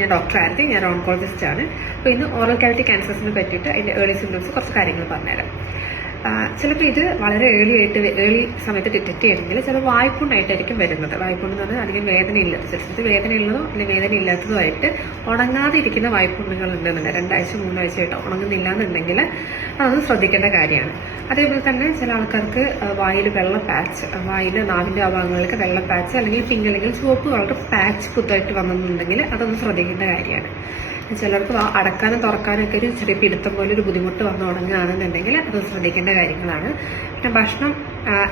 ഞാൻ doctor anti, ഞാൻ oncologist ആണ്. അപ്പോൾ ഇന്ന് ഓറൽ കാവിറ്റി ക്യാൻസേഴ്സിനെ പറ്റിയിട്ട് അതിൻ്റെ ഏർലി സിംറ്റംസ് കുറച്ച് കാര്യങ്ങൾ പറഞ്ഞുതരാം. ചിലപ്പോൾ ഇത് വളരെ ഏർലി സമയത്ത് ഡിറ്റക്ട് ചെയ്യണമെങ്കിൽ ചില വായ്പുണ്ടായിട്ടായിരിക്കും വരുന്നത്. വായ്പുണ്ട് എന്ന് പറഞ്ഞാൽ അധികം വേദനയില്ലാത്ത, ചിലപ്പോൾ വേദനയുള്ളതോ അല്ലെങ്കിൽ വേദന ഇല്ലാത്തതോ ആയിട്ട് ഉണങ്ങാതെ ഇരിക്കുന്ന വായ്പുണ്ടുകൾ ഉണ്ടെന്നുണ്ട് 2 ആഴ്ച 3 ആഴ്ചയായിട്ട് ഉണങ്ങുന്നില്ല എന്നുണ്ടെങ്കിൽ അതൊന്ന് ശ്രദ്ധിക്കേണ്ട കാര്യമാണ്. അതേപോലെ തന്നെ ചില ആൾക്കാർക്ക് വായിൽ വെള്ള പാച്ച്, വായിൽ നാവിൻ്റെ ആ ഭാഗങ്ങളിലേക്ക് വെള്ള പാച്ച് അല്ലെങ്കിൽ പിങ്ക് അല്ലെങ്കിൽ ചുവപ്പ് കളർ പാച്ച് പുതുതായിട്ട് വന്നെന്നുണ്ടെങ്കിൽ അതൊന്ന് ശ്രദ്ധിക്കേണ്ട കാര്യമാണ്. ചിലർക്ക് അടക്കാനും തുറക്കാനും ഒക്കെ ഒരു ചെറിയ പിടുത്തം പോലെ ഒരു ബുദ്ധിമുട്ട് വന്ന് തുടങ്ങുകയാണെന്നുണ്ടെങ്കിൽ അത് ശ്രദ്ധിക്കേണ്ട കാര്യങ്ങളാണ്. പിന്നെ ഭക്ഷണം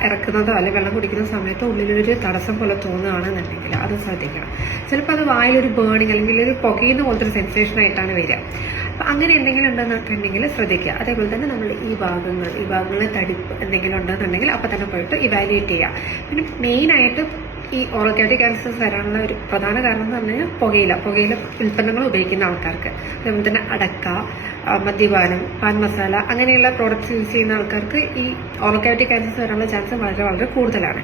ഇറക്കുന്നതോ അല്ലെങ്കിൽ വെള്ളം കുടിക്കുന്ന സമയത്തോ ഉള്ളിലൊരു തടസ്സം പോലെ തോന്നുകയാണെന്നുണ്ടെങ്കിൽ അത് ശ്രദ്ധിക്കണം. ചിലപ്പോൾ അത് വായിലൊരു ബേണിങ് അല്ലെങ്കിൽ ഒരു പുകയുന്ന പോലത്തെ ഒരു സെൻസേഷൻ ആയിട്ടാണ് വരിക. അപ്പം അങ്ങനെ എന്തെങ്കിലും ഉണ്ടെന്നുണ്ടെങ്കിൽ ശ്രദ്ധിക്കുക. അതേപോലെ തന്നെ നമ്മൾ ഈ ഭാഗങ്ങളിൽ തടിപ്പ് എന്തെങ്കിലും ഉണ്ടെന്നുണ്ടെങ്കിൽ അപ്പം തന്നെ പോയിട്ട് ഇവാലുവേറ്റ് ചെയ്യുക. പിന്നെ മെയിനായിട്ട് ഈ ഓറൽ കാവിറ്റി ക്യാൻസേഴ്സ് വരാനുള്ള ഒരു പ്രധാന കാരണം എന്ന് പറഞ്ഞു കഴിഞ്ഞാൽ പുകയില ഉൽപ്പന്നങ്ങൾ ഉപയോഗിക്കുന്ന ആൾക്കാർക്ക്, അതേപോലെ തന്നെ അടക്ക, മദ്യപാനം, പാൻ മസാല അങ്ങനെയുള്ള പ്രോഡക്റ്റ്സ് യൂസ് ചെയ്യുന്ന ആൾക്കാർക്ക് ഈ ഓറൽ കാവിറ്റി ക്യാൻസേഴ്സ് വരാനുള്ള ചാൻസ് വളരെ വളരെ കൂടുതലാണ്.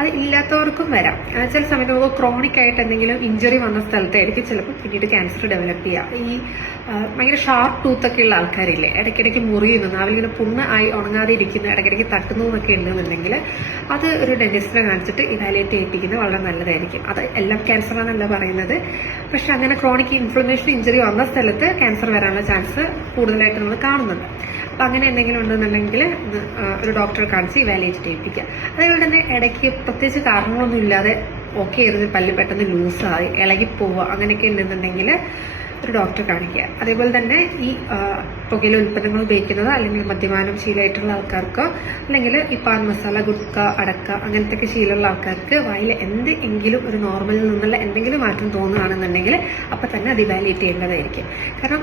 അത് ഇല്ലാത്തവർക്കും വരാം. ചില സമയത്ത് നമുക്ക് ക്രോണിക് ആയിട്ട് എന്തെങ്കിലും ഇഞ്ചറി വന്ന സ്ഥലത്തായിരിക്കും ചിലപ്പോൾ പിന്നീട് ക്യാൻസർ ഡെവലപ്പ് ചെയ്യുക. ഈ ഭയങ്കര ഷാർപ്പ് ടൂത്തൊക്കെ ഉള്ള ആൾക്കാരില്ലേ, ഇടയ്ക്കിടയ്ക്ക് മുറിയുന്നു, നാവിലിങ്ങനെ പുണ്ണ് ആയി ഉണങ്ങാതെ ഇരിക്കുന്നു, ഇടയ്ക്കിടയ്ക്ക് തട്ടുന്നു എന്നൊക്കെ ഉണ്ടെന്നുണ്ടെങ്കിൽ അത് ഒരു ഡെന്റിസ്റ്റിനെ കാണിച്ചിട്ട് ഇവാലുവേറ്റ് ചെയ്യിപ്പിക്കുന്നത് വളരെ നല്ലതായിരിക്കും. അത് എല്ലാം ക്യാൻസറാണെന്നല്ല പറയുന്നത്, പക്ഷെ അങ്ങനെ ക്രോണിക് ഇൻഫ്ലമേഷൻ ഇഞ്ചറി വന്ന സ്ഥലത്ത് ക്യാൻസർ വരാനുള്ള ചാൻസ് കൂടുതലായിട്ട് നമ്മൾ കാണുന്നുണ്ട്. അപ്പം അങ്ങനെ എന്തെങ്കിലും ഉണ്ടെന്നുണ്ടെങ്കിൽ ഒരു ഡോക്ടറെ കാണിച്ച് ഇവാലുവേറ്റ് ചെയ്യിപ്പിക്കുക. അതേപോലെ തന്നെ ഇടയ്ക്ക് പ്രത്യേകിച്ച് കാരണങ്ങളൊന്നും ഇല്ലാതെ ഓക്കെ ചെയ്ത് പല്ല് പെട്ടെന്ന് ലൂസായി ഇളകിപ്പോവുക അങ്ങനെയൊക്കെ ഉണ്ടെന്നുണ്ടെങ്കിൽ ഒരു ഡോക്ടറെ കാണിക്കുക. അതേപോലെ തന്നെ ഈ പുകയില ഉൽപ്പന്നങ്ങൾ ഉപയോഗിക്കുന്നത് അല്ലെങ്കിൽ മദ്യപാനം ശീലമായിട്ടുള്ള ആൾക്കാർക്കോ അല്ലെങ്കിൽ ഈ പാൻ മസാല, ഗുട്ക, അടക്ക അങ്ങനത്തെ ഒക്കെ ശീലമുള്ള ആൾക്കാർക്ക് വായിൽ എന്തെങ്കിലും ഒരു നോർമലിൽ നിന്നുള്ള എന്തെങ്കിലും മാറ്റം തോന്നുകയാണെന്നുണ്ടെങ്കിൽ അപ്പം തന്നെ അത് ഇവാലുവേറ്റ് ചെയ്യേണ്ടതായിരിക്കും. കാരണം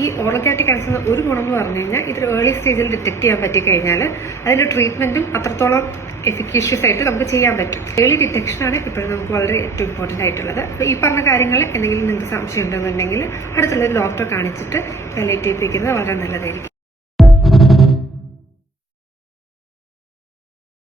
ഈ ഓറൽ കാവിറ്റി ക്യാൻസർ ഒരു ഗുണം എന്ന് പറഞ്ഞു കഴിഞ്ഞാൽ ഇത് ഏർലി സ്റ്റേജിൽ ഡിറ്റക്ട് ചെയ്യാൻ പറ്റിക്കഴിഞ്ഞാൽ അതിന്റെ ട്രീറ്റ്മെന്റും അത്രത്തോളം എഫിക്കഷ്യസ് ആയിട്ട് നമുക്ക് ചെയ്യാൻ പറ്റും. ഏർലി ഡിറ്റക്ഷനാണ് ഇപ്പോഴും നമുക്ക് വളരെ ഏറ്റവും ഇമ്പോർട്ടൻ്റ് ആയിട്ടുള്ളത്. അപ്പോൾ ഈ പറഞ്ഞ കാര്യങ്ങൾ എന്തെങ്കിലും നിങ്ങൾക്ക് സംശയം ഉണ്ടെന്നുണ്ടെങ്കിൽ അടുത്തുള്ളൊരു ഡോക്ടറെ കാണിച്ചിട്ട് ഇവാലുവേറ്റ് ചെയ്യിപ്പിക്കുന്നത് വളരെ നല്ലതായിരിക്കും.